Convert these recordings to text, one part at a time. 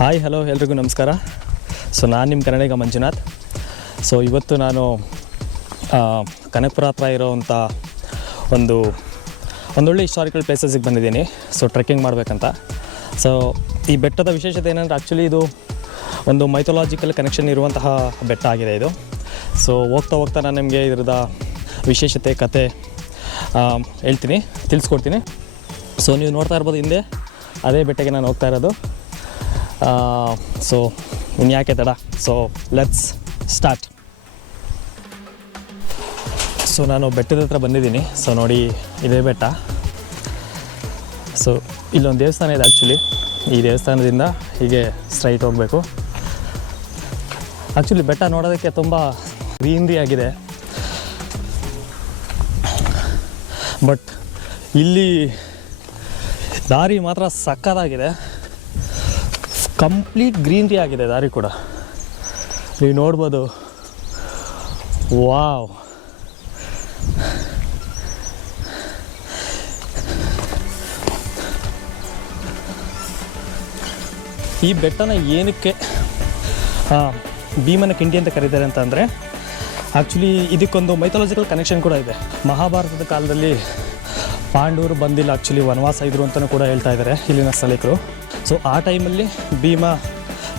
Hi hello ಎಲ್ರಿಗೂ ನಮಸ್ಕಾರ. So ನಾನು ನಿಮ್ಮ ಕನ್ನಡಿಗ ಮಂಜುನಾಥ್. ಸೊ ಇವತ್ತು ನಾನು ಕನಕಪುರ ಹತ್ರ ಇರೋವಂಥ ಒಂದು, ಒಂದೊಳ್ಳೆ ಹಿಸ್ಟಾರಿಕಲ್ ಪ್ಲೇಸಸ್ಗೆ ಬಂದಿದ್ದೀನಿ. ಸೊ ಟ್ರೆಕ್ಕಿಂಗ್ ಮಾಡಬೇಕಂತ. ಸೊ ಈ ಬೆಟ್ಟದ ವಿಶೇಷತೆ ಏನಂದರೆ ಆ್ಯಕ್ಚುಲಿ ಇದು ಒಂದು ಮೈಥೊಲಾಜಿಕಲ್ ಕನೆಕ್ಷನ್ ಇರುವಂತಹ ಬೆಟ್ಟ ಆಗಿದೆ ಇದು. ಸೊ ಹೋಗ್ತಾ ಹೋಗ್ತಾ ನಾನು ನಿಮಗೆ ಇದರದ ವಿಶೇಷತೆ, ಕತೆ ಹೇಳ್ತೀನಿ, ತಿಳಿಸ್ಕೊಡ್ತೀನಿ. ಸೊ ನೀವು ನೋಡ್ತಾ ಇರ್ಬೋದು ಹಿಂದೆ, ಅದೇ ಬೆಟ್ಟಕ್ಕೆ ನಾನು ಹೋಗ್ತಾ ಇರೋದು. ಸೊ ಇನ್ಯಾಕೆ ತಡ ಸೊ ಲೆಟ್ಸ್ ಸ್ಟಾರ್ಟ್ ಸೊ ನಾನು ಬೆಟ್ಟದ ಹತ್ರ ಬಂದಿದ್ದೀನಿ. ಸೊ ನೋಡಿ, ಇದೇ ಬೆಟ್ಟ. ಸೊ ಇಲ್ಲೊಂದು ದೇವಸ್ಥಾನ ಇದೆ ಆ್ಯಕ್ಚುಲಿ ಈ ದೇವಸ್ಥಾನದಿಂದ ಹೀಗೆ ಸ್ಟ್ರೈಟ್ ಹೋಗಬೇಕು. ಆ್ಯಕ್ಚುಲಿ ಬೆಟ್ಟ ನೋಡೋದಕ್ಕೆ ತುಂಬ ಗ್ರೀನ್ರಿ ಆಗಿದೆ. ಬಟ್ ಇಲ್ಲಿ ದಾರಿ ಮಾತ್ರ ಸಕ್ಕತ್ತಾಗಿದೆ ಕಂಪ್ಲೀಟ್ ಗ್ರೀನ್ರಿ ಆಗಿದೆ, ದಾರಿ ಕೂಡ. ನೀವು ನೋಡ್ಬೋದು. ವಾವ್ ಈ ಬೆಟ್ಟನ ಏನಕ್ಕೆ ಭೀಮನ ಕಿಂಡಿ ಅಂತ ಕರೀತಾರೆ ಅಂತ ಅಂದರೆ ಆ್ಯಕ್ಚುಲಿ ಇದಕ್ಕೊಂದು ಮೈಥಾಲಜಿಕಲ್ ಕನೆಕ್ಷನ್ ಕೂಡ ಇದೆ. ಮಹಾಭಾರತದ ಕಾಲದಲ್ಲಿ ಪಾಂಡವರು ಬಂದಿಲ್ಲ ಆ್ಯಕ್ಚುಲಿ ವನವಾಸ ಇದ್ರು ಅಂತಲೂ ಕೂಡ ಹೇಳ್ತಾ ಇದ್ದಾರೆ ಇಲ್ಲಿನ ಸ್ಥಳೀಕರು. ಸೊ ಆ ಟೈಮಲ್ಲಿ ಭೀಮ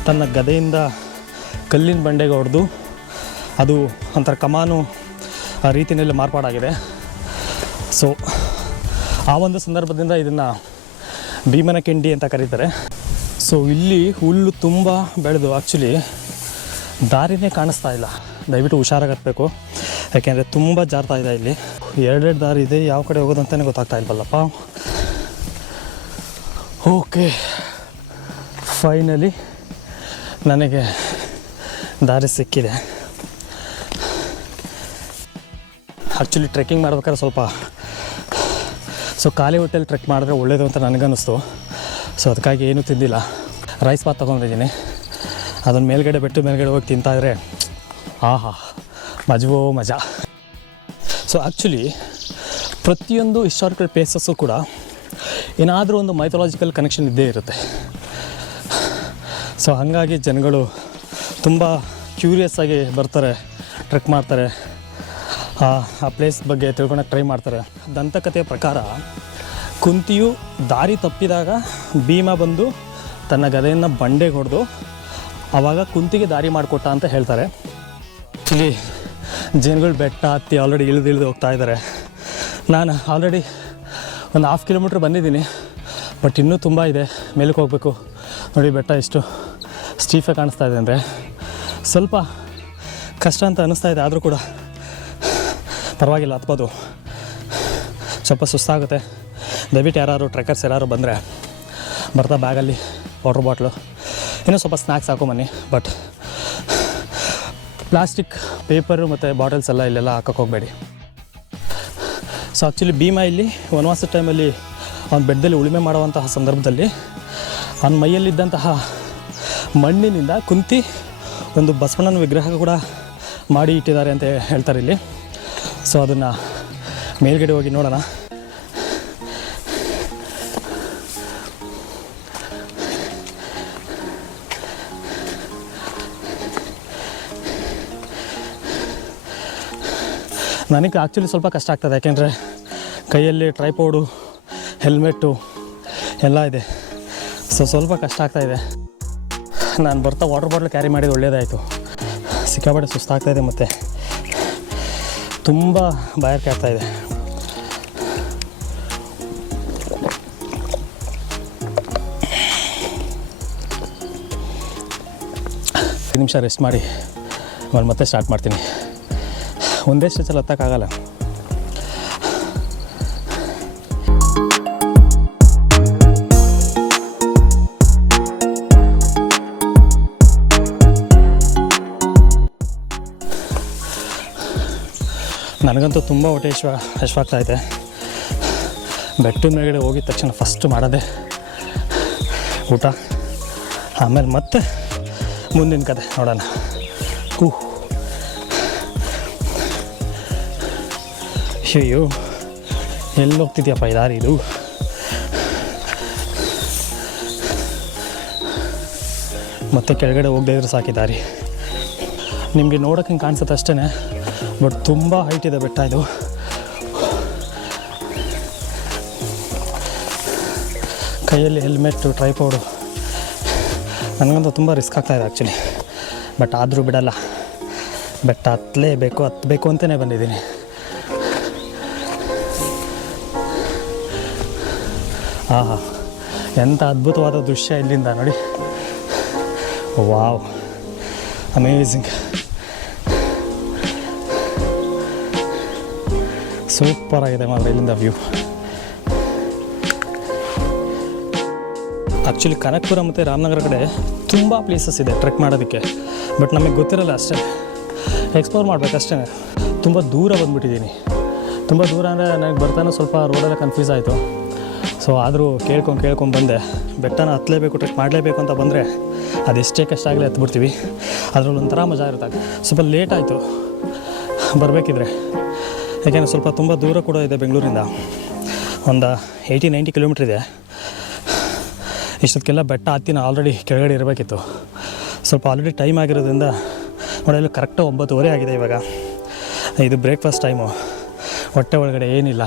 ತನ್ನ ಗದೆಯಿಂದ ಕಲ್ಲಿನ ಬಂಡೆಗೆ ಹೊಡೆದು ಅದು ಒಂಥರ ಕಮಾನು, ಆ ರೀತಿಯಲ್ಲಿ ಮಾರ್ಪಾಡಾಗಿದೆ. ಸೊ ಆ ಒಂದು ಸಂದರ್ಭದಿಂದ ಇದನ್ನು ಭೀಮನ ಕೆಂಡಿ ಅಂತ ಕರೀತಾರೆ. ಸೊ ಇಲ್ಲಿ ಹುಲ್ಲು ತುಂಬ ಬೆಳೆದು ಆ್ಯಕ್ಚುಲಿ ದಾರಿನೇ ಕಾಣಿಸ್ತಾ ಇಲ್ಲ. ದಯವಿಟ್ಟು ಹುಷಾರಾಗಿರಬೇಕು ಯಾಕೆಂದರೆ ತುಂಬ ಜಾರ್ತಾ ಇದೆ ಇಲ್ಲಿ. ಎರಡೆರಡು ದಾರಿ ಇದೆ, ಯಾವ ಕಡೆ ಹೋಗೋದು ಅಂತಲೇ ಗೊತ್ತಾಗ್ತಾ ಇಲ್ವಲ್ಲಪ್ಪ. ಓಕೆ ಫೈನಲಿ ನನಗೆ ದಾರಿ ಸಿಕ್ಕಿದೆ. ಆ್ಯಕ್ಚುಲಿ ಟ್ರೆಕ್ಕಿಂಗ್ ಮಾಡ್ಬೇಕಾದ್ರೆ ಸ್ವಲ್ಪ ಸೊ ಖಾಲಿ ಹೊಟ್ಟೆಲಿ ಟ್ರೆಕ್ ಮಾಡಿದ್ರೆ ಒಳ್ಳೇದು ಅಂತ ನನಗನ್ನಿಸ್ತು. ಸೊ ಅದಕ್ಕಾಗಿ ಏನೂ ತಿಂದಿಲ್ಲ. ರೈಸ್ ಬಾತ್ ತೊಗೊಂಡಿದ್ದೀನಿ. ಅದನ್ನು ಮೇಲ್ಗಡೆ ಬೆಟ್ಟು ಮೇಲ್ಗಡೆ ಹೋಗಿ ತಿಂತಾಯಿದ್ರೆ ಆಹಾ, ಮಜವೋ ಮಜಾ. ಸೊ ಆ್ಯಕ್ಚುಲಿ ಪ್ರತಿಯೊಂದು ಹಿಸ್ಟಾರಿಕಲ್ ಪ್ಲೇಸಸ್ಸು ಕೂಡ ಏನಾದರೂ ಒಂದು ಮೈಥೊಲಾಜಿಕಲ್ ಕನೆಕ್ಷನ್ ಇದ್ದೇ ಇರುತ್ತೆ. ಸೊ ಹಾಗಾಗಿ ಜನಗಳು ತುಂಬ ಕ್ಯೂರಿಯಸ್ ಆಗಿ ಬರ್ತಾರೆ ಟ್ರೆಕ್ ಮಾಡ್ತಾರೆ. ಆ ಪ್ಲೇಸ್ ಬಗ್ಗೆ ತಿಳ್ಕೊಳಕ್ಕೆ ಟ್ರೈ ಮಾಡ್ತಾರೆ. ದಂತಕಥೆಯ ಪ್ರಕಾರ, ಕುಂತಿಯು ದಾರಿ ತಪ್ಪಿದಾಗ ಭೀಮ ಬಂದು ತನ್ನ ಗದೆಯನ್ನು ಬಂಡೆಗೆ ಹೊಡೆದು ಆವಾಗ ಕುಂತಿಗೆ ದಾರಿ ಮಾಡಿಕೊಟ್ಟ ಅಂತ ಹೇಳ್ತಾರೆ. ಇಲ್ಲಿ ಜನಗಳು ಬೆಟ್ಟ, ಹತ್ತಿ ಆಲ್ರೆಡಿ ಇಳಿದು ಇಳಿದು ಹೋಗ್ತಾ ಇದ್ದಾರೆ ನಾನು ಆಲ್ರೆಡಿ ಒಂದು ಹಾಫ್ ಕಿಲೋಮೀಟ್ರ್ ಬಂದಿದ್ದೀನಿ ಬಟ್ ಇನ್ನೂ ತುಂಬ ಇದೆ. ಮೇಲಕ್ಕೆ ಹೋಗಬೇಕು. ನೋಡಿ ಬೆಟ್ಟ ಎಷ್ಟು ಸ್ಟೀಫಾಗಿ ಕಾಣಿಸ್ತಾ ಇದೆ ಅಂದರೆ ಸ್ವಲ್ಪ ಕಷ್ಟ ಅಂತ ಅನ್ನಿಸ್ತಾ ಇದೆ, ಆದರೂ ಕೂಡ ಪರವಾಗಿಲ್ಲ, ಹತ್ಬೋದು. ಸ್ವಲ್ಪ ಸುಸ್ತಾಗುತ್ತೆ. ದಯವಿಟ್ಟು ಯಾರು ಟ್ರೆಕರ್ಸ್ ಯಾರು ಬಂದರೆ ಬರ್ತಾ ಬ್ಯಾಗಲ್ಲಿ ವಾಟರ್ ಬಾಟ್ಲು ಇನ್ನೂ ಸ್ವಲ್ಪ ಸ್ನ್ಯಾಕ್ಸ್ ಹಾಕೊಂಬನ್ನಿ ಬಟ್ ಪ್ಲಾಸ್ಟಿಕ್ ಪೇಪರು ಮತ್ತು ಬಾಟಲ್ಸ್ ಎಲ್ಲ ಇಲ್ಲೆಲ್ಲ ಹಾಕಕ್ಕೆ ಹೋಗಬೇಡಿ. ಸೊ ಆ್ಯಕ್ಚುಲಿ ಭೀಮಾ ಇಲ್ಲಿ ವನವಾಸ ಟೈಮಲ್ಲಿ ಅವ್ನ ಬೆಟ್ಟದಲ್ಲಿ ಉಳುಮೆ ಮಾಡುವಂತಹ ಸಂದರ್ಭದಲ್ಲಿ ಅವನ ಮೈಯಲ್ಲಿದ್ದಂತಹ ಮಣ್ಣಿನಿಂದ ಕುಂತಿ ಒಂದು ಬಸವಣ್ಣನ ವಿಗ್ರಹ ಕೂಡ ಮಾಡಿ ಇಟ್ಟಿದ್ದಾರೆ ಅಂತ ಹೇಳ್ತಾರೆ ಇಲ್ಲಿ. ಸೊ ಅದನ್ನು ಮೇಲ್ಗಡೆ ಹೋಗಿ ನೋಡೋಣ. ನನಗೆ ಆ್ಯಕ್ಚುಲಿ ಸ್ವಲ್ಪ ಕಷ್ಟ ಆಗ್ತದೆ, ಯಾಕೆಂದರೆ ಕೈಯಲ್ಲಿ ಟ್ರೈಪೋಡು ಹೆಲ್ಮೆಟ್ಟು ಎಲ್ಲ ಇದೆ. ಸೊ ಸ್ವಲ್ಪ ಕಷ್ಟ ಆಗ್ತಾ ಇದೆ. ನಾನು ಬರ್ತಾ ವಾಟರ್ ಬಾಟ್ಲ್ ಕ್ಯಾರಿ ಮಾಡಿದ್ದು ಒಳ್ಳೆಯದಾಯಿತು ಸಿಕ್ಕಾಪಟ್ಟೆ ಸುಸ್ತಾಗ್ತಾ ಇದೆ ಮತ್ತು. ತುಂಬ ಇದೆ. ಐದು ನಿಮಿಷ ರೆಸ್ಟ್ ಮಾಡಿ, ಆಮೇಲೆ ಮತ್ತೆ ಸ್ಟಾರ್ಟ್ ಮಾಡ್ತೀನಿ. ಒಂದೇ ಸ್ಟೆಚಲ್ಲಿ ಹತ್ತಕ್ಕಾಗಲ್ಲ. ನನಗಂತೂ ತುಂಬ ಹೊಟ್ಟೆ ಇಶ್ವ ಹಶ್ವಾಗ್ತಾ ಇದೆ. ಬೆಟ್ಟದ ಮೇಲ್ಗಡೆ ಹೋಗಿದ ತಕ್ಷಣ ಫಸ್ಟ್ ಮಾಡೋದೆ ಊಟ. ಆಮೇಲೆ ಮತ್ತೆ ಮುಂದಿನ ಕತೆ ನೋಡೋಣ. ಕೂ ಅಯ್ಯೋ ಎಲ್ಲಿ ಹೋಗ್ತಿದ್ಯಪ್ಪ ದಾರಿ ಇದು? ಮತ್ತೆ ಕೆಳಗಡೆ ಹೋಗದೇ ಇದ್ರೆ ಸಾಕಿದಾರಿ ನಿಮಗೆ ನೋಡೋಕೆ ಕಾಣಿಸುತ್ತೆ ಅಷ್ಟೇ ಬಟ್ ತುಂಬ ಹೈಟ್ ಇದೆ ಬೆಟ್ಟ ಇದು. ಕೈಯಲ್ಲಿ ಹೆಲ್ಮೆಟ್ಟು ಟ್ರೈಪೋಡು ನನಗಂತೂ ತುಂಬ ರಿಸ್ಕ್ ಆಗ್ತಾಯಿದೆ ಆ್ಯಕ್ಚುಲಿ ಬಟ್ ಆದರೂ ಬಿಡಲ್ಲ. ಬೆಟ್ಟ ಹತ್ತಲೇಬೇಕು ಹತ್ತಬೇಕು ಅಂತಲೇ ಬಂದಿದ್ದೀನಿ. ಆಹಾ ಎಂಥ ಅದ್ಭುತವಾದ ದೃಶ್ಯ ಇಲ್ಲಿಂದ ನೋಡಿ. ವಾವ್ ಅಮೇಝಿಂಗ್ ಸೂಪರ್ ಆಗಿದೆ ಮಾತ್ರ ಇಲ್ಲಿಂದ ವ್ಯೂ. ಆ್ಯಕ್ಚುಲಿ ಕನಕಪುರ ಮತ್ತು ರಾಮನಗರ ಕಡೆ ತುಂಬ ಪ್ಲೇಸಸ್ ಇದೆ ಟ್ರೆಕ್ ಮಾಡೋದಕ್ಕೆ. ಬಟ್ ನಮಗೆ ಗೊತ್ತಿರಲ್ಲ ಅಷ್ಟೇ. ಎಕ್ಸ್ಪ್ಲೋರ್ ಮಾಡಬೇಕಷ್ಟೇ ತುಂಬ ದೂರ ಬಂದುಬಿಟ್ಟಿದ್ದೀನಿ. ತುಂಬ ದೂರ ಅಂದರೆ ನನಗೆ ಬರ್ತಾನೆ ಸ್ವಲ್ಪ ರೋಡೆಲ್ಲ ಕನ್ಫ್ಯೂಸ್ ಆಯಿತು. ಸೊ ಆದರೂ ಕೇಳ್ಕೊಂಡು ಕೇಳ್ಕೊಂಡು ಬಂದೆ. ಬೆಟ್ಟನ ಹತ್ತಲೇಬೇಕು ಟ್ರೆಕ್ ಮಾಡಲೇಬೇಕು ಅಂತ ಬಂದರೆ ಅದೆಷ್ಟೇ ಕಷ್ಟ ಆಗಲಿ ಹತ್ಬಿಡ್ತೀವಿ. ಅದರಲ್ಲಿ ಒಂಥರ ಮಜಾ ಇರುತ್ತೆ. ಸ್ವಲ್ಪ ಲೇಟ್ ಆಯಿತು. ಬರಬೇಕಿದ್ರೆ. ಯಾಕೆಂದರೆ ಸ್ವಲ್ಪ ತುಂಬ ದೂರ ಕೂಡ ಇದೆ ಬೆಂಗಳೂರಿಂದ. ಒಂದು ಏಯ್ಟಿ ನೈಂಟಿ ಕಿಲೋಮೀಟ್ರ್ ಇದೆ. ಇಷ್ಟೊತ್ತಿಗೆಲ್ಲ ಬೆಟ್ಟ ಹತ್ತಿನ ಆಲ್ರೆಡಿ ಕೆಳಗಡೆ ಇರಬೇಕಿತ್ತು. ಸ್ವಲ್ಪ ಆಲ್ರೆಡಿ ಟೈಮ್ ಆಗಿರೋದ್ರಿಂದ ನೋಡಲು ಕರೆಕ್ಟ್ ಒಂಬತ್ತುವರೆ ಆಗಿದೆ ಇವಾಗ. ಇದು ಬ್ರೇಕ್ಫಾಸ್ಟ್ ಟೈಮು ಹೊಟ್ಟೆ ಒಳಗಡೆ ಏನಿಲ್ಲ.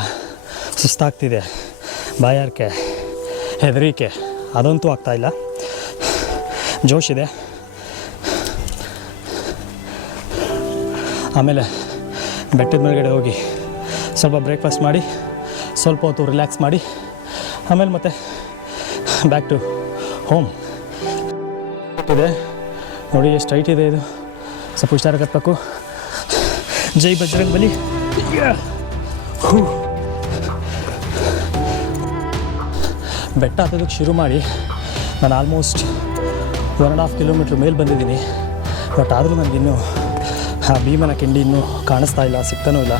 ಸುಸ್ತಾಗ್ತಿದೆ. ಬಾಯಾರಿಕೆ, ಹೆದರಿಕೆ, ಅದಂತೂ ಆಗ್ತಾಯಿಲ್ಲ ಜೋಶ್ ಇದೆ. ಆಮೇಲೆ ಬೆಟ್ಟದ ಮೇಲ್ಗಡೆ ಹೋಗಿ ಸ್ವಲ್ಪ ಬ್ರೇಕ್ಫಾಸ್ಟ್ ಮಾಡಿ, ಸ್ವಲ್ಪ ಹೊತ್ತು ರಿಲ್ಯಾಕ್ಸ್ ಮಾಡಿ, ಆಮೇಲೆ ಮತ್ತೆ ಬ್ಯಾಕ್ ಟು ಹೋಮ್ ಇದೆ. ನೋಡಿ ಎಷ್ಟು ಹೈಟ್ ಇದೆ ಇದು. ಸ್ವಲ್ಪ ಹುಷಾರು ಹತ್ಬೇಕು ಜೈ ಬಜರಂಗ್ ಬಲಿ. ಬೆಟ್ಟ ಹತ್ತೋದಕ್ಕೆ ಶುರು ಮಾಡಿ ನಾನು almost one and half kilometre ಮೇಲೆ ಬಂದಿದ್ದೀನಿ. ಬಟ್ ಆದರೂ ನನಗಿನ್ನೂ ಆ ಭೀಮನ ಕಿಂಡಿ ಇನ್ನೂ ಕಾಣಿಸ್ತಾ ಇಲ್ಲ, ಸಿಗ್ತಾನೂ ಇಲ್ಲ.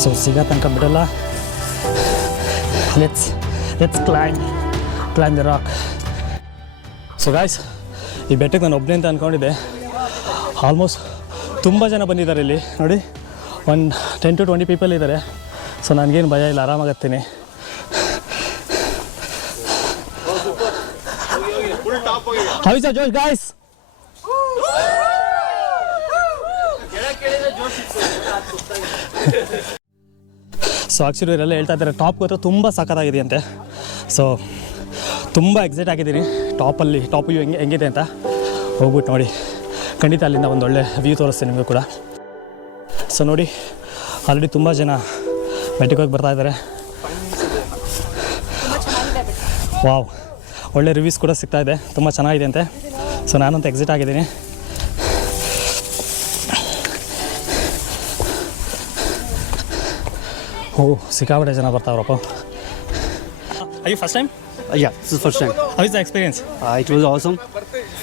ಸೊ ಸಿಗೋ ತನಕ ಬಿಡಲ್ಲ. Let's let's climb climb the rock so guys ಈ ಬೆಟ್ಟಕ್ಕೆ ನಾನು ಒಬ್ಬನೇ ಅಂತ ಅಂದ್ಕೊಂಡಿದ್ದೆ ಆಲ್ಮೋಸ್ಟ್ ತುಂಬ ಜನ ಬಂದಿದ್ದಾರೆ ಇಲ್ಲಿ. ನೋಡಿ, ಒಂದು ಟೆನ್ ಟು ಟ್ವೆಂಟಿ ಪೀಪಲ್ ಇದ್ದಾರೆ. ಸೊ ನನಗೇನು ಭಯ ಇಲ್ಲ, ಆರಾಮಾಗತ್ತೀನಿ. How Josh guys so actually ಇವರೆಲ್ಲ ಹೇಳ್ತಾ ಇದ್ದಾರೆ ಟಾಪ್ ಹತ್ರ ತುಂಬ ಸಖತ್ತಾಗಿದೆ ಅಂತೆ ಸೊ ತುಂಬ ಎಕ್ಸೈಟ್ ಆಗಿದ್ದೀನಿ. ಟಾಪಲ್ಲಿ ಟಾಪ್ ವ್ಯೂ ಹೆಂಗೆ, ಹೆಂಗಿದೆ ಅಂತ ಹೋಗ್ಬಿಟ್ಟು ನೋಡಿ. ಖಂಡಿತ ಅಲ್ಲಿಂದ ಒಂದು ಒಳ್ಳೆ ವ್ಯೂ ತೋರಿಸ್ತೀನಿ ನಿಮಗೂ ಕೂಡ. ಸೊ ನೋಡಿ ಆಲ್ರೆಡಿ ತುಂಬ ಜನ ಬೆಟ್ಟಕ್ಕೆ ಬರ್ತಾ ಇದ್ದಾರೆ. ವಾವ್ ಒಳ್ಳೆ ರಿವ್ಯೂಸ್ ಕೂಡ ಸಿಗ್ತಾ ಇದೆ. ತುಂಬ ಚೆನ್ನಾಗಿದೆ ಅಂತೆ. ಸೊ ನಾನಂತ ಎಕ್ಸಿಟ್ ಆಗಿದ್ದೀನಿ. ಓ ಸಿಕ್ಕಾಪಟ್ಟೆ ಜನ ಬರ್ತಾವ್ರಪ್ಪ ಐ ಫಸ್ಟ್ ಟೈಮ್ ಅಯ್ಯ yeah, first is first time. How is the experience Uh, it was awesome.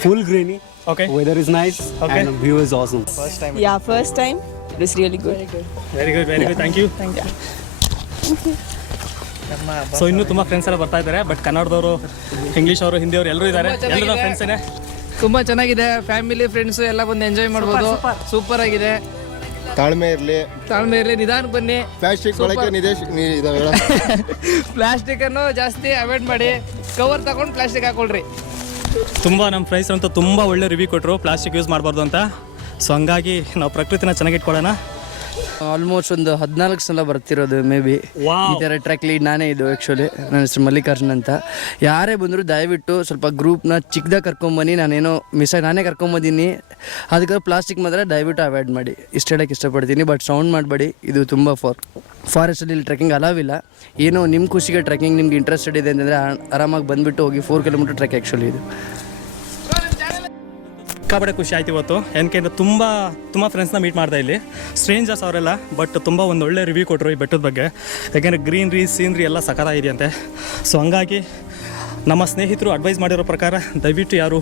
Full grainy. Okay Weather is nice Okay. and view is awesome. Yeah first time it is really good very good very good thank you thank you so ಇನ್ನೂ ತುಂಬ friends ಎಲ್ಲ ಬರ್ತಾ ಇದ್ದಾರೆ but ಕನ್ನಡದವರು English ಅವರು ಹಿಂದಿ ಅವರು ಎಲ್ಲರೂ ಇದ್ದಾರೆ. ಎಲ್ಲರೂ ಫ್ರೆಂಡ್ಸೇ ತುಂಬಾ ಚೆನ್ನಾಗಿದೆ. ಫ್ಯಾಮಿಲಿ ಫ್ರೆಂಡ್ಸ್ ಎಲ್ಲ ಬಂದು ಎಂಜಾಯ್ ಮಾಡ್ಬೋದು. ಸೂಪರ್ ಆಗಿದೆ. ತಾಳ್ಮೆ ಇರಲಿ. ತಾಳ್ಮೆ ಇರಲಿ ನಿಧಾನಕ್ಕೆ ಬನ್ನಿ. ಪ್ಲಾಸ್ಟಿಕ್ ಬಳಕೆ ನಿದೇಶ್ ನೀ- ಇದು ಹೇಳ. ಪ್ಲಾಸ್ಟಿಕ್ ಅನ್ನು ಜಾಸ್ತಿ ಅವಾಯ್ಡ್ ಮಾಡಿ ಕವರ್ ತಗೊಂಡು ಪ್ಲಾಸ್ಟಿಕ್ ಹಾಕೊಳ್ರಿ. ತುಂಬ ನಮ್ಮ ಫ್ರೆಂಡ್ಸ್ ಅಂತೂ ತುಂಬ ಒಳ್ಳೆ ರಿವ್ಯೂ ಕೊಟ್ಟರು ಪ್ಲಾಸ್ಟಿಕ್ ಯೂಸ್ ಮಾಡಬಾರ್ದು ಅಂತ. ಸೊ ಹಂಗಾಗಿ ನಾವು ಪ್ರಕೃತಿನ ಚೆನ್ನಾಗಿ ಇಟ್ಕೊಳ್ಳೋಣ. ಆಲ್ಮೋಸ್ಟ್ ಒಂದು ಹದಿನಾಲ್ಕು ಸಲ ಬರ್ತಿರೋದು ಮೇ ಬಿ ಈ ಥರ ಟ್ರ್ಯಾಕ್ ಲೀಡ್ ನಾನೇ ಇದು ಆ್ಯಕ್ಚುಲಿ ನನ್ನ ಹೆಸರು ಮಲ್ಲಿಕಾರ್ಜುನ್ ಅಂತ. ಯಾರೇ ಬಂದರೂ ದಯವಿಟ್ಟು ಸ್ವಲ್ಪ ಗ್ರೂಪ್ನ ಚಿಕ್ಕದಾಗಿ ಕರ್ಕೊಂಬನ್ನಿ ನಾನೇನೋ ಮಿಸ್ ಆಗಿ ನಾನೇ ಕರ್ಕೊಂಬಂದಿನಿ ಅದಕ್ಕೆ ಪ್ಲಾಸ್ಟಿಕ್ ಮಾತ್ರ ದಯವಿಟ್ಟು ಅವಾಯ್ಡ್ ಮಾಡಿ. ಇಷ್ಟು ಹೇಳಕ್ಕೆ ಇಷ್ಟಪಡ್ತೀನಿ. ಬಟ್ ಸೌಂಡ್ ಮಾಡಬೇಡಿ. ಇದು ತುಂಬ ಫಾರ್ ಫಾರೆಸ್ಟಲ್ಲಿ ಇಲ್ಲಿ ಟ್ರೆಕ್ಕಿಂಗ್ ಅಲಾವಿಲ್ಲ ಏನೋ ನಿಮ್ಮ ಖುಷಿಗೆ ಟ್ರೆಕ್ಕಿಂಗ್ ನಿಮ್ಗೆ ಇಂಟ್ರೆಸ್ಟೆಡ್ ಇದೆ ಅಂತಂದರೆ ಆರಾಮಾಗಿ ಬಂದುಬಿಟ್ಟು ಹೋಗಿ ಫೋರ್ ಕಿಲೋಮೀಟರ್ ಟ್ರೆಕ್ ಆ್ಯಕ್ಚುಲಿ ಇದು. ಸಿಕ್ಕಾಪಟ್ಟೆ ಖುಷಿ ಆಯ್ತು ಇವತ್ತು. ಏನಕ್ಕೆ ತುಂಬ ತುಂಬ ಫ್ರೆಂಡ್ಸ್ನ ಮೀಟ್ ಮಾಡ್ದೆ ಇಲ್ಲಿ. ಸ್ಟ್ರೇಂಜರ್ಸ್ ಅವರೆಲ್ಲ ಬಟ್ ತುಂಬ ಒಂದು ಒಳ್ಳೆ ರಿವ್ಯೂ ಕೊಟ್ಟರು ಈ ಬೆಟ್ಟದ ಬಗ್ಗೆ. ಯಾಕೆಂದರೆ ಗ್ರೀನ್ರಿ ಸೀನ್ರಿ ಎಲ್ಲ ಸಖತ್ತಾಗಿದೆಯಂತೆ ಸೊ ಹಂಗಾಗಿ ನಮ್ಮ ಸ್ನೇಹಿತರು ಅಡ್ವೈಸ್ ಮಾಡಿರೋ ಪ್ರಕಾರ ದಯವಿಟ್ಟು ಯಾರು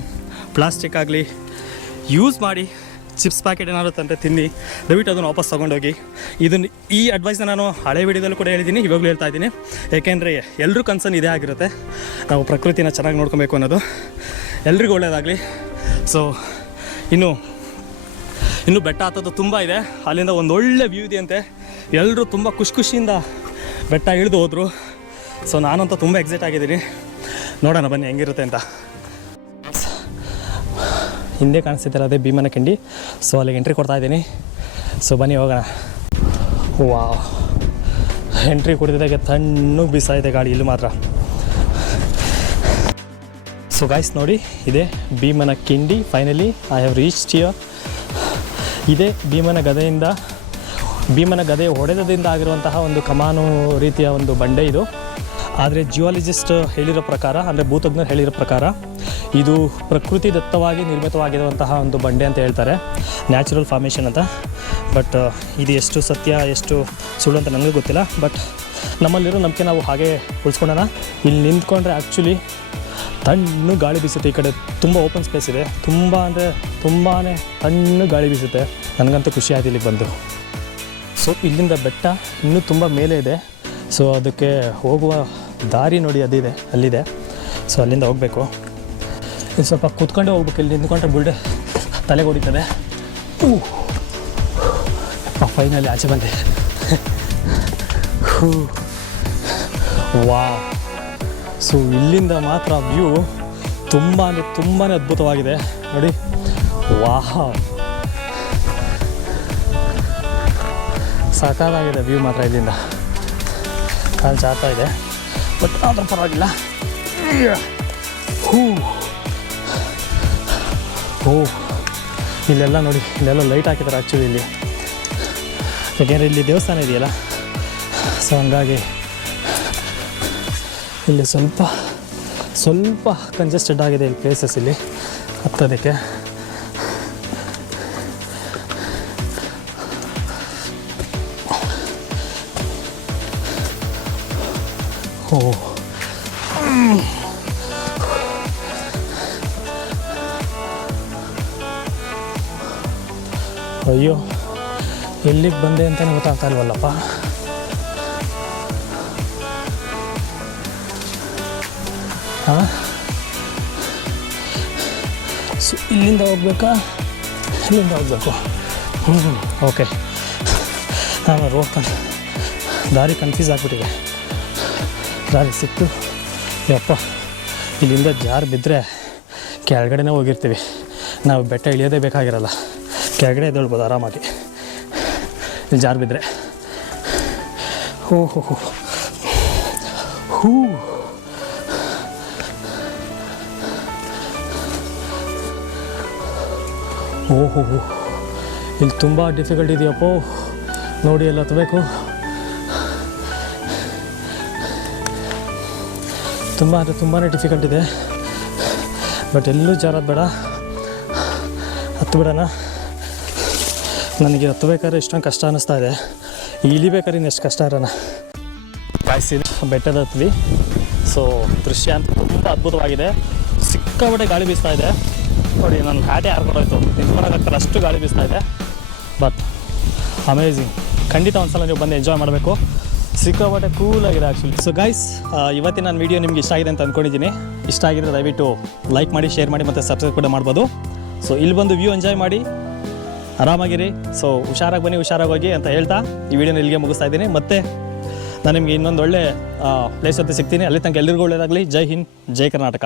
ಪ್ಲಾಸ್ಟಿಕ್ ಆಗಲಿ ಯೂಸ್ ಮಾಡಿ ಚಿಪ್ಸ್ ಪ್ಯಾಕೆಟ್ ಏನಾದ್ರು ತಂದರೆ ತಿನ್ನಿ. ದಯವಿಟ್ಟು ಅದನ್ನು ವಾಪಸ್ ತೊಗೊಂಡೋಗಿ. ಇದನ್ನು ಈ ಅಡ್ವೈಸ್ನ ನಾನು ಹಳೆ ವಿಡಿಯೋದಲ್ಲೂ ಕೂಡ ಹೇಳಿದ್ದೀನಿ ಇವಾಗಲೂ ಹೇಳ್ತಾ ಇದ್ದೀನಿ. ಏಕೆಂದರೆ ಎಲ್ಲರೂ ಕನ್ಸರ್ನ್ ಇದೇ ಆಗಿರುತ್ತೆ. ನಾವು ಪ್ರಕೃತಿನ ಚೆನ್ನಾಗಿ ನೋಡ್ಕೊಬೇಕು ಅನ್ನೋದು. ಎಲ್ರಿಗೂ ಒಳ್ಳೆಯದಾಗಲಿ ಸೊ ಇನ್ನು ಇನ್ನು ಬೆಟ್ಟ ಹತ್ತೋದು ತುಂಬ ಇದೆ. ಅಲ್ಲಿಂದ ಒಂದು ಒಳ್ಳೆ ವ್ಯೂ ಇದೆಯಂತೆ ಎಲ್ಲರೂ ತುಂಬ ಖುಷಿ ಖುಷಿಯಿಂದ ಬೆಟ್ಟ ಇಳಿದು ಹೋದರು. ಸೊ ನಾನಂತೂ ತುಂಬ ಎಕ್ಸೈಟ್ ಆಗಿದ್ದೀನಿ. ನೋಡೋಣ ಬನ್ನಿ ಹೆಂಗಿರುತ್ತೆ ಅಂತ. ಹಿಂದೆ ಕಾಣಿಸ್ತಿದ್ದಾರೆ ಅದೇ ಭೀಮನ ಕಿಂಡಿ. ಸೊ ಅಲ್ಲಿಗೆ ಎಂಟ್ರಿ ಕೊಡ್ತಾ ಇದ್ದೀನಿ. ಸೊ ಬನ್ನಿ ಹೋಗೋಣ. ವಾ ಎಂಟ್ರಿ ಕೊಡಿದಾಗೆ ತಣ್ಣಗೆ ಬಿಸಾಯಿದೆ ಇದೆ ಗಾಡಿ ಇಲ್ಲಿ ಮಾತ್ರ. ಸೊ ಗಾಯ್ಸ್ ನೋಡಿ, ಇದೆ ಭೀಮನ ಕಿಂಡಿ. Finally I have reach here ಇದೇ ಭೀಮನ ಗದೆಯಿಂದ, ಭೀಮನ ಗದೆ ಹೊಡೆದದಿಂದ ಆಗಿರುವಂತಹ ಒಂದು ಕಮಾನು ರೀತಿಯ ಒಂದು ಬಂಡೆ ಇದು. ಆದರೆ ಜಿಯಾಲಜಿಸ್ಟ್ ಹೇಳಿರೋ ಪ್ರಕಾರ, ಅಂದರೆ ಭೂತಜ್ಞರು ಹೇಳಿರೋ ಪ್ರಕಾರ, ಇದು ಪ್ರಕೃತಿ ದತ್ತವಾಗಿ ನಿರ್ಮಿತವಾಗಿರುವಂತಹ ಒಂದು ಬಂಡೆ ಅಂತ ಹೇಳ್ತಾರೆ. ನ್ಯಾಚುರಲ್ ಫಾರ್ಮೇಷನ್ ಅಂತ. ಬಟ್ ಇದು ಎಷ್ಟು ಸತ್ಯ, ಎಷ್ಟು ಸುಳ್ಳು ಅಂತ ನನಗೆ ಗೊತ್ತಿಲ್ಲ. ಬಟ್ ನಮ್ಮಲ್ಲಿರೋ ನಂಬಿಕೆ ನಾವು ಹಾಗೆ ಉಳಿಸ್ಕೊಳ್ಳೋಣ. ಇಲ್ಲಿ ನಿಂತ್ಕೊಂಡ್ರೆ ಆ್ಯಕ್ಚುಲಿ ತಣ್ಣು ಗಾಳಿ ಬೀಸುತ್ತೆ. ಈ ಕಡೆ ತುಂಬ ಓಪನ್ ಸ್ಪೇಸ್ ಇದೆ. ತುಂಬ ಅಂದರೆ ತುಂಬಾ ತಣ್ಣು ಗಾಳಿ ಬೀಸುತ್ತೆ. ನನಗಂತೂ ಖುಷಿ ಆಯ್ತು ಇಲ್ಲಿಗೆ ಬಂದು. ಸೊ ಇಲ್ಲಿಂದ ಬೆಟ್ಟ ಇನ್ನೂ ತುಂಬ ಮೇಲೆ ಇದೆ. ಸೊ ಅದಕ್ಕೆ ಹೋಗುವ ದಾರಿ ನೋಡಿ ಅದಿದೆ, ಅಲ್ಲಿದೆ. ಸೊ ಅಲ್ಲಿಂದ ಹೋಗಬೇಕು. ಇಲ್ಲಿ ಸ್ವಲ್ಪ ಕೂತ್ಕೊಂಡೇ ಹೋಗ್ಬೇಕು. ಇಲ್ಲಿ ನಿಂತ್ಕೊಂಡ್ರೆ ಬುಲ್ಡೆ ತಲೆಗೆ ಹೊಡಿತದೆ. ಫೈನಲ್ಲಿ ಆಚೆ ಬಂದೆ. ಹೂ. ವಾ. ಸೊ ಇಲ್ಲಿಂದ ಮಾತ್ರ ವ್ಯೂ ತುಂಬ ಅಂದರೆ ತುಂಬಾ ಅದ್ಭುತವಾಗಿದೆ. ನೋಡಿ. ವಾಹ. ಸಾಕಾಗಿದೆ ವ್ಯೂ ಮಾತ್ರ ಇಲ್ಲಿಂದ. ಕಾಲು ಜಾತಾ ಇದೆ ಬಟ್ ಆದರೂ ಪರವಾಗಿಲ್ಲ. ಹೂ. ಓ. ಇಲ್ಲೆಲ್ಲ ನೋಡಿ, ಇಲ್ಲೆಲ್ಲ ಲೈಟ್ ಹಾಕಿದ್ದಾರೆ ಆ್ಯಕ್ಚುಲಿ ಇಲ್ಲಿ. ಯಾಕೆಂದರೆ ಇಲ್ಲಿ ದೇವಸ್ಥಾನ ಇದೆಯಲ್ಲ? ಸೊ ಹಂಗಾಗಿ ಇಲ್ಲಿ ಸ್ವಲ್ಪ ಸ್ವಲ್ಪ ಕಂಜೆಸ್ಟೆಡ್ ಆಗಿದೆ ಇಲ್ಲಿ ಪ್ಲೇಸಸ್ ಇಲ್ಲಿ, ಹತ್ತೋದಕ್ಕೆ. ಓ. ಅಯ್ಯೋ, ಎಲ್ಲಿಗೆ ಬಂದೆ ಅಂತಲೇ ಗೊತ್ತಾಗ್ತಾ ಇಲ್ವಲ್ಲಪ್ಪ. ಹಾಂ? ಸೊ ಇಲ್ಲಿಂದ ಹೋಗ್ಬೇಕಾ? ಇಲ್ಲಿಂದ ಹೋಗ್ಬೇಕು. ಹ್ಞೂ ಓಕೆ ನಾನು ರೋಡ್ ಕನ್ ದಾರಿ ಕನ್ಫ್ಯೂಸ್ ಆಗಿಬಿಟ್ಟಿದೆ. ದಾರಿ ಸಿಕ್ತು. ಯಪ್ಪ, ಇಲ್ಲಿಂದ ಜಾರು ಬಿದ್ದರೆ ಕೆಳಗಡೆನೇ ಹೋಗಿರ್ತೀವಿ. ನಾವು ಬೆಟ್ಟ ಇಳಿಯೋದೇ ಬೇಕಾಗಿರಲ್ಲ. ಕೆಳಗಡೆ ಎದ್ದೇಳ್ಬೋದು ಆರಾಮಾಗಿ. ಇಲ್ಲಿ ಜಾರು ಬಿದ್ದರೆ ಹೋ ಹೋ ಹೋ. ಹೂ. ಓಹೋ ಇಲ್ಲಿ ತುಂಬ ಡಿಫಿಕಲ್ಟ್ ಇದೆಯಪ್ಪ. ನೋಡಿ ಎಲ್ಲ ಹತ್ತಬೇಕು ತುಂಬ ಅಂದರೆ ತುಂಬಾ ಡಿಫಿಕಲ್ಟ್ ಇದೆ. ಬಟ್ ಎಲ್ಲೂ ಜಾರೋದು ಬೇಡ. ಹತ್ತು ಬಿಡೋಣ ನನಗೆ ಹತ್ತಬೇಕಾದ್ರೆ ಇಷ್ಟೊಂದು ಕಷ್ಟ ಅನ್ನಿಸ್ತಾ ಇದೆ. ಇಳಿಬೇಕಾದ್ರೆ ಇನ್ನು ಎಷ್ಟು ಕಷ್ಟ ಇರೋಣ. ಕಾಯಿಸಿ ಬೆಟ್ಟದ ಹತ್ವಿ. ಸೊ ದೃಶ್ಯ ಅಂತ ತುಂಬ ಅದ್ಭುತವಾಗಿದೆ. ಸಿಕ್ಕಾಪಟ್ಟೆ ಗಾಳಿ ಬೀಸ್ತಾ ಇದೆ. ನೋಡಿ, ನನ್ನ ಘಾಟೆ ಹಾರ್ಕೊಂಡೋಯ್ತು ನಿಂತ್ಕೊಳಕ್ಕಾಗ್ತಾರೆ ಅಷ್ಟು ಗಾಳಿ ಬೀಸ್ತಾ ಇದೆ. ಬಟ್ ಅಮೇಝಿಂಗ್ ಖಂಡಿತ ಒಂದ್ಸಲ ನೀವು ಬಂದು ಎಂಜಾಯ್ ಮಾಡಬೇಕು. ಸಿಕ್ಕಾಪಟ್ಟೆ ಕೂಲಾಗಿದೆ ಆ್ಯಕ್ಚುಲಿ ಸೊ ಗೈಸ್ ಇವತ್ತಿನ ನನ್ನ ವೀಡಿಯೋ ನಿಮ್ಗೆ ಇಷ್ಟ ಆಗಿದೆ ಅಂತ ಅಂದ್ಕೊಂಡಿದ್ದೀನಿ ಇಷ್ಟ ಆಗಿದ್ರೆ ದಯವಿಟ್ಟು ಲೈಕ್ ಮಾಡಿ ಶೇರ್ ಮಾಡಿ ಮತ್ತು ಸಬ್ಸ್ಕ್ರೈಬ್ ಕೂಡ ಮಾಡ್ಬೋದು. ಸೊ ಇಲ್ಲಿ ಬಂದು ವ್ಯೂ ಎಂಜಾಯ್ ಮಾಡಿ. ಆರಾಮಾಗಿರಿ. ಸೊ ಹುಷಾರಾಗಿ ಬನ್ನಿ, ಹುಷಾರಾಗಿ ಹೋಗಿ ಅಂತ ಹೇಳ್ತಾ ಈ ವಿಡಿಯೋನ ಇಲ್ಲಿಗೆ ಮುಗಿಸ್ತಾ ಇದ್ದೀನಿ. ಮತ್ತೆ ನಾನು ನಿಮಗೆ ಇನ್ನೊಂದು ಒಳ್ಳೆ ಪ್ಲೇಸ್ ಜೊತೆ ಸಿಗ್ತೀನಿ. ಅಲ್ಲಿ ತನಕ ಎಲ್ರಿಗೂ ಒಳ್ಳೆಯದಾಗಲಿ ಜೈ ಹಿಂದ್, ಜೈ ಕರ್ನಾಟಕ.